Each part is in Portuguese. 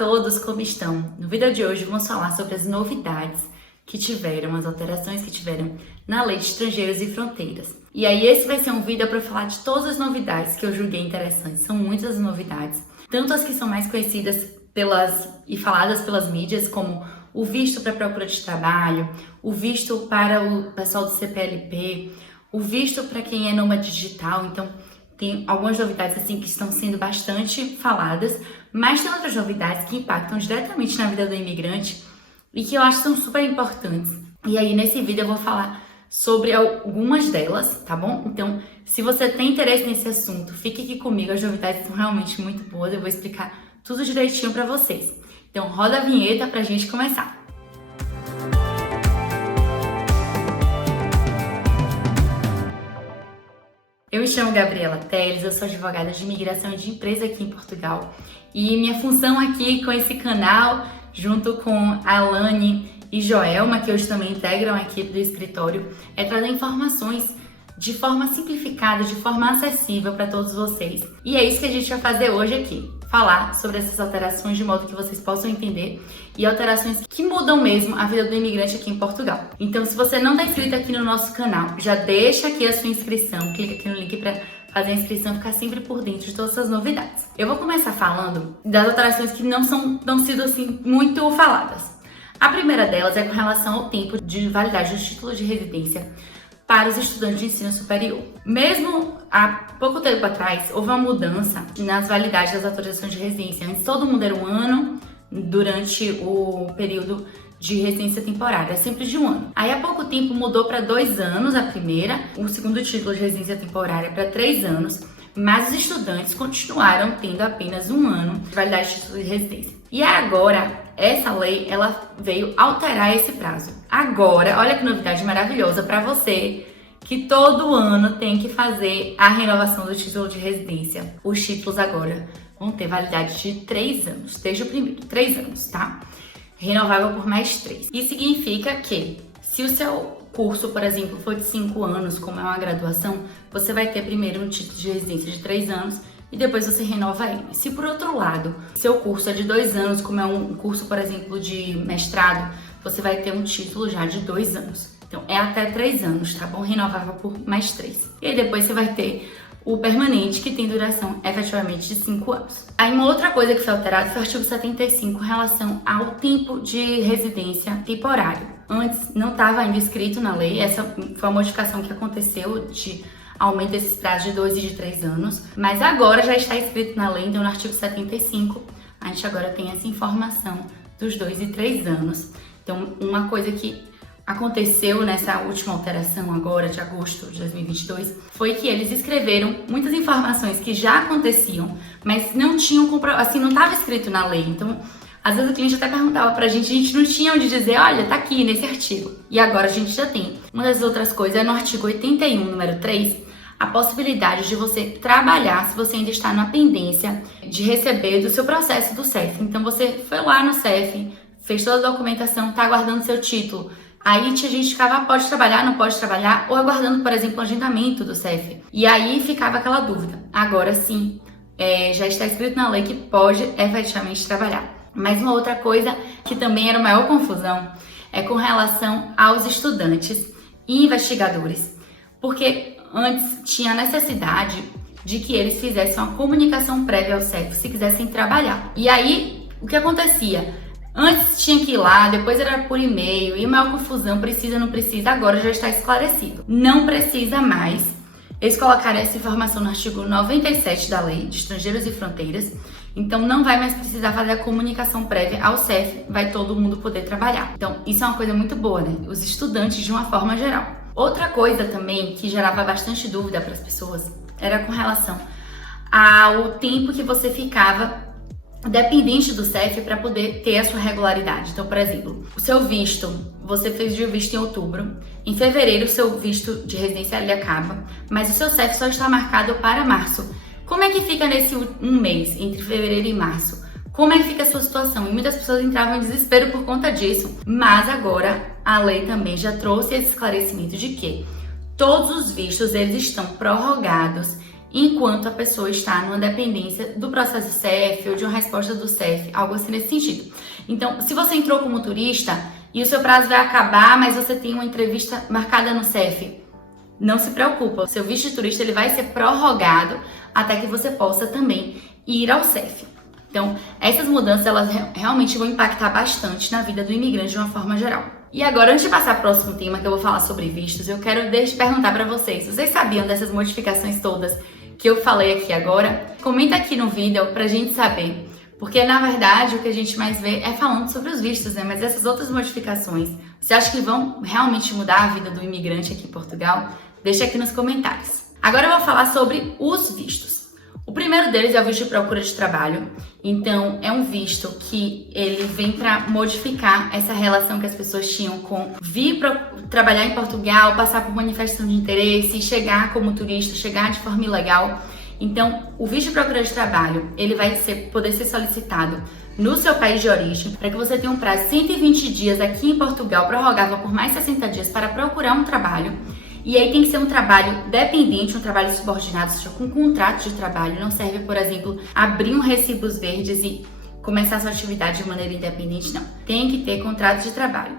todos, como estão? No vídeo de hoje vamos falar sobre as novidades que tiveram, as alterações que tiveram na Lei de Estrangeiros e Fronteiras. E aí esse vai ser um vídeo para falar de todas as novidades que eu julguei interessantes. São muitas novidades, tanto as que são mais conhecidas e faladas pelas mídias, como o visto para procura de trabalho, o visto para o pessoal do CPLP, o visto para quem é nômade digital. Então tem algumas novidades assim que estão sendo bastante faladas, mas tem outras novidades que impactam diretamente na vida do imigrante e que eu acho que são super importantes. E aí nesse vídeo eu vou falar sobre algumas delas, tá bom? Então, se você tem interesse nesse assunto, fique aqui comigo, as novidades são realmente muito boas, eu vou explicar tudo direitinho pra vocês. Então, roda a vinheta pra gente começar. Eu me chamo Gabriela Teles, eu sou advogada de imigração e de empresa aqui em Portugal. E minha função aqui com esse canal, junto com a Alane e Joelma, que hoje também integram a equipe do escritório, é trazer informações de forma simplificada, de forma acessível para todos vocês. E é isso que a gente vai fazer hoje aqui, falar sobre essas alterações de modo que vocês possam entender e alterações que mudam mesmo a vida do imigrante aqui em Portugal. Então, se você não está inscrito aqui no nosso canal, já deixa aqui a sua inscrição, clica aqui no link para fazer a inscrição e ficar sempre por dentro de todas essas novidades. Eu vou começar falando das alterações que não sido assim muito faladas. A primeira delas é com relação ao tempo de validade do título de residência para os estudantes de ensino superior. Mesmo há pouco tempo atrás, houve uma mudança nas validades das autorizações de residência. Antes todo mundo era um ano durante o período de residência temporária, é sempre de um ano. Aí há pouco tempo mudou para 2 anos a primeira, o segundo título de residência temporária para 3 anos, mas os estudantes continuaram tendo apenas 1 ano de validade de título de residência. E agora, essa lei, ela veio alterar esse prazo. Agora, olha que novidade maravilhosa para você, que todo ano tem que fazer a renovação do título de residência. Os títulos agora vão ter validade de 3 anos, desde o primeiro, 3 anos, tá? Renovável por mais 3. Isso significa que, se o seu curso, por exemplo, for de 5 anos, como é uma graduação, você vai ter primeiro um título de residência de 3 anos e depois você renova ele. Se por outro lado, seu curso é de 2 anos, como é um curso, por exemplo, de mestrado, você vai ter um título já de 2 anos. Então, é até 3 anos, tá bom? Renovável por mais 3. E aí depois você vai ter o permanente, que tem duração efetivamente de 5 anos. Aí uma outra coisa que foi alterada foi o artigo 75 em relação ao tempo de residência temporário. Antes não estava ainda escrito na lei, essa foi a modificação que aconteceu de aumento desses prazos de 2 e de 3 anos, mas agora já está escrito na lei, então no artigo 75 a gente agora tem essa informação dos 2 e 3 anos. Então uma coisa que aconteceu nessa última alteração agora de agosto de 2022 foi que eles escreveram muitas informações que já aconteciam, mas não tinham não estava escrito na lei. Então, às vezes o cliente até perguntava pra gente, a gente não tinha onde dizer, olha, tá aqui nesse artigo. E agora a gente já tem. Uma das outras coisas é no artigo 81, número 3, a possibilidade de você trabalhar se você ainda está na pendência de receber do seu processo do CEF. Então, você foi lá no CEF, fez toda a documentação, tá aguardando seu título. Aí a gente ficava, pode trabalhar, não pode trabalhar, ou aguardando, por exemplo, o agendamento do CEF. E aí ficava aquela dúvida. Agora sim, já está escrito na lei que pode efetivamente trabalhar. Mas uma outra coisa que também era a maior confusão é com relação aos estudantes e investigadores. Porque antes tinha a necessidade de que eles fizessem uma comunicação prévia ao CEF se quisessem trabalhar. E aí, o que acontecia? Antes tinha que ir lá, depois era por e-mail, e maior confusão, precisa, não precisa, agora já está esclarecido. Não precisa mais. Eles colocaram essa informação no artigo 97 da Lei de Estrangeiros e Fronteiras, então não vai mais precisar fazer a comunicação prévia ao CEF, vai todo mundo poder trabalhar. Então isso é uma coisa muito boa, né? Os estudantes de uma forma geral. Outra coisa também que gerava bastante dúvida para as pessoas era com relação ao tempo que você ficava dependente do CEF para poder ter a sua regularidade. Então, por exemplo, o seu visto, você fez o visto em outubro, em fevereiro o seu visto de residência ele acaba, mas o seu CEF só está marcado para março. Como é que fica nesse um mês, entre fevereiro e março? Como é que fica a sua situação? E muitas pessoas entravam em desespero por conta disso, mas agora a lei também já trouxe esse esclarecimento de que todos os vistos eles estão prorrogados enquanto a pessoa está numa dependência do processo CEF ou de uma resposta do CEF, algo assim nesse sentido. Então, se você entrou como turista e o seu prazo vai acabar, mas você tem uma entrevista marcada no CEF, não se preocupa, o seu visto de turista ele vai ser prorrogado até que você possa também ir ao CEF. Então, essas mudanças elas realmente vão impactar bastante na vida do imigrante de uma forma geral. E agora, antes de passar para o próximo tema, que eu vou falar sobre vistos, eu quero perguntar para vocês sabiam dessas modificações todas que eu falei aqui agora? Comenta aqui no vídeo pra gente saber, porque na verdade o que a gente mais vê é falando sobre os vistos, né? Mas essas outras modificações, você acha que vão realmente mudar a vida do imigrante aqui em Portugal? Deixa aqui nos comentários. Agora eu vou falar sobre os vistos. O primeiro deles é o visto de procura de trabalho. Então, é um visto que ele vem para modificar essa relação que as pessoas tinham com vir para trabalhar em Portugal, passar por manifestação de interesse, chegar como turista, chegar de forma ilegal. Então, o visto de procura de trabalho, ele vai poder ser solicitado no seu país de origem, para que você tenha um prazo de 120 dias aqui em Portugal, prorrogável por mais 60 dias para procurar um trabalho. E aí tem que ser um trabalho dependente, um trabalho subordinado, ou seja, com contrato de trabalho. Não serve, por exemplo, abrir um recibos verdes e começar a sua atividade de maneira independente, não. Tem que ter contrato de trabalho.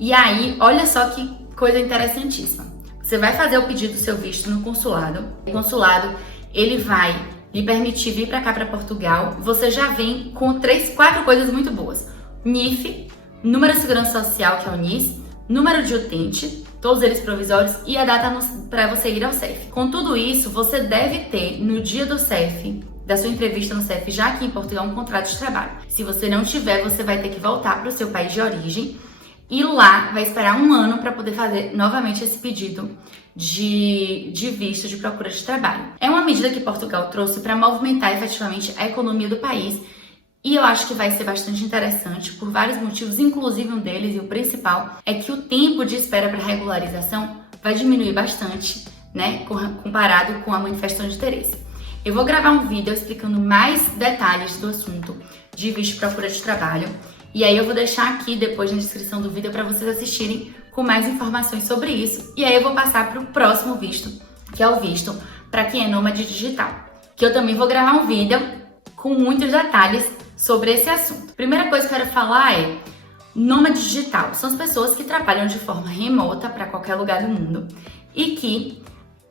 E aí, olha só que coisa interessantíssima. Você vai fazer o pedido do seu visto no consulado. O consulado, ele vai lhe permitir vir para cá, para Portugal. Você já vem com 4 coisas muito boas. NIF, número de segurança social, que é o NIS, número de utente, todos eles provisórios, e a data para você ir ao CEF. Com tudo isso, você deve ter, no dia do CEF, da sua entrevista no CEF, já aqui em Portugal, um contrato de trabalho. Se você não tiver, você vai ter que voltar para o seu país de origem e lá vai esperar 1 ano para poder fazer novamente esse pedido de visto de procura de trabalho. É uma medida que Portugal trouxe para movimentar efetivamente a economia do país. E eu acho que vai ser bastante interessante por vários motivos, inclusive um deles, e o principal, é que o tempo de espera para regularização vai diminuir bastante, né, comparado com a manifestação de interesse. Eu vou gravar um vídeo explicando mais detalhes do assunto de visto de procura de trabalho, e aí eu vou deixar aqui depois na descrição do vídeo para vocês assistirem com mais informações sobre isso. E aí eu vou passar para o próximo visto, que é o visto para quem é nômade digital, que eu também vou gravar um vídeo com muitos detalhes sobre esse assunto. Primeira coisa que eu quero falar é nômade digital. São as pessoas que trabalham de forma remota para qualquer lugar do mundo e que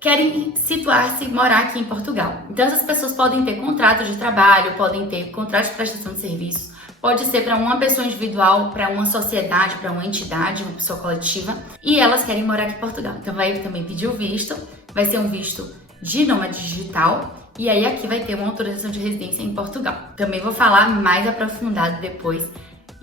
querem situar-se e morar aqui em Portugal. Então essas pessoas podem ter contrato de trabalho, podem ter contrato de prestação de serviços, pode ser para uma pessoa individual, para uma sociedade, para uma entidade, uma pessoa coletiva, e elas querem morar aqui em Portugal. Então vai também pedir o visto, vai ser um visto de nômade digital. E aí aqui vai ter uma autorização de residência em Portugal. Também vou falar mais aprofundado depois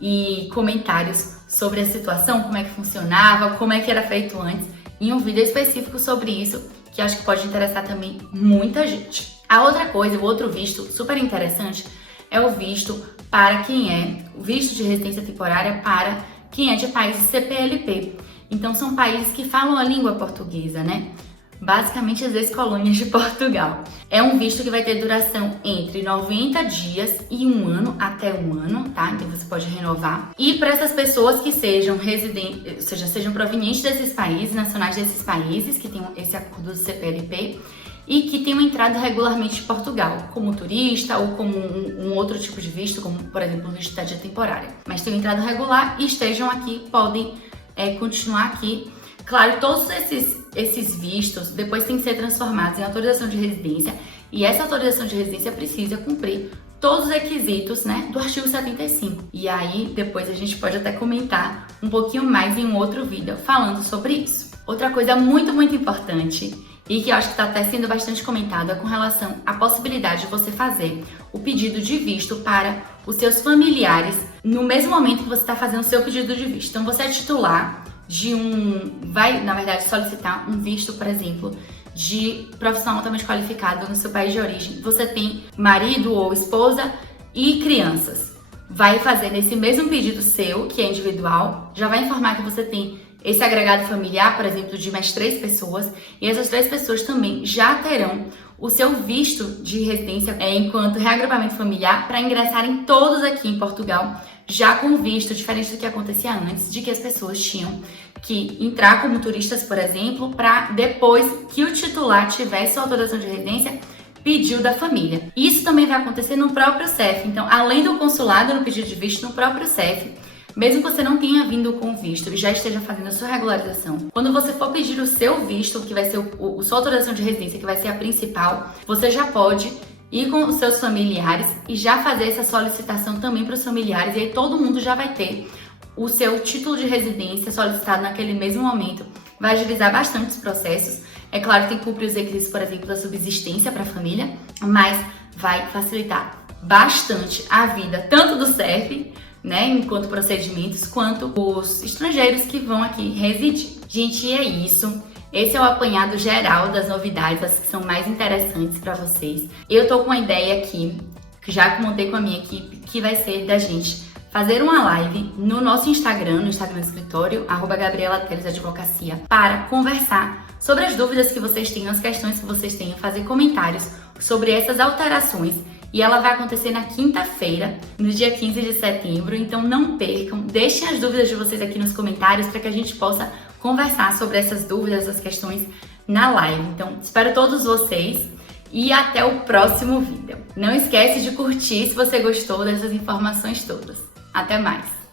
e comentários sobre a situação, como é que funcionava, como é que era feito antes, em um vídeo específico sobre isso, que acho que pode interessar também muita gente. A outra coisa, o outro visto super interessante é o visto para quem é, o visto de residência temporária para quem é de países CPLP. Então são países que falam a língua portuguesa, né? Basicamente as ex-colônias de Portugal. É um visto que vai ter duração entre 90 dias e 1 ano, até 1 ano, tá? Então você pode renovar. E para essas pessoas que sejam residentes, ou seja, sejam provenientes desses países, nacionais desses países, que tenham esse acordo do CPLP e que tenham entrado regularmente em Portugal, como turista ou como um outro tipo de visto, como por exemplo um visto de estadia temporária. Mas tenham entrado regular e estejam aqui, podem continuar aqui. Claro, todos esses vistos depois têm que ser transformados em autorização de residência e essa autorização de residência precisa cumprir todos os requisitos, né, do artigo 75. E aí depois a gente pode até comentar um pouquinho mais em um outro vídeo falando sobre isso. Outra coisa muito, muito importante e que eu acho que está até sendo bastante comentada é com relação à possibilidade de você fazer o pedido de visto para os seus familiares no mesmo momento que você está fazendo o seu pedido de visto. Então você é titular vai, na verdade, solicitar um visto, por exemplo, de profissional altamente qualificado no seu país de origem. Você tem marido ou esposa e crianças. Vai fazer nesse mesmo pedido seu, que é individual, já vai informar que você tem esse agregado familiar, por exemplo, de mais 3 pessoas, e essas 3 pessoas também já terão o seu visto de residência enquanto reagrupamento familiar para ingressarem todos aqui em Portugal, já com visto, diferente do que acontecia antes, de que as pessoas tinham que entrar como turistas, por exemplo, para depois que o titular tiver sua autorização de residência, pediu da família. Isso também vai acontecer no próprio CEF. Então, além do consulado no pedido de visto, no próprio CEF, mesmo que você não tenha vindo com visto e já esteja fazendo a sua regularização, quando você for pedir o seu visto, que vai ser sua autorização de residência, que vai ser a principal, você já pode ir com os seus familiares e já fazer essa solicitação também para os familiares, e aí todo mundo já vai ter o seu título de residência solicitado naquele mesmo momento. Vai agilizar bastante os processos. É claro que tem que cumprir os requisitos, por exemplo, da subsistência para a família, mas vai facilitar bastante a vida, tanto do CEF, né, enquanto procedimentos, quanto os estrangeiros que vão aqui residir. Gente, é isso. Esse é o apanhado geral das novidades, as que são mais interessantes para vocês. Eu tô com uma ideia aqui, que já montei com a minha equipe, que vai ser da gente fazer uma live no nosso Instagram, no Instagram do escritório, @GabrielaTelesAdvocacia, para conversar sobre as dúvidas que vocês tenham, as questões que vocês tenham, fazer comentários sobre essas alterações. E ela vai acontecer na quinta-feira, no dia 15 de setembro, então não percam, deixem as dúvidas de vocês aqui nos comentários para que a gente possa conversar sobre essas dúvidas, essas questões na live. Então, espero todos vocês e até o próximo vídeo. Não esquece de curtir se você gostou dessas informações todas. Até mais!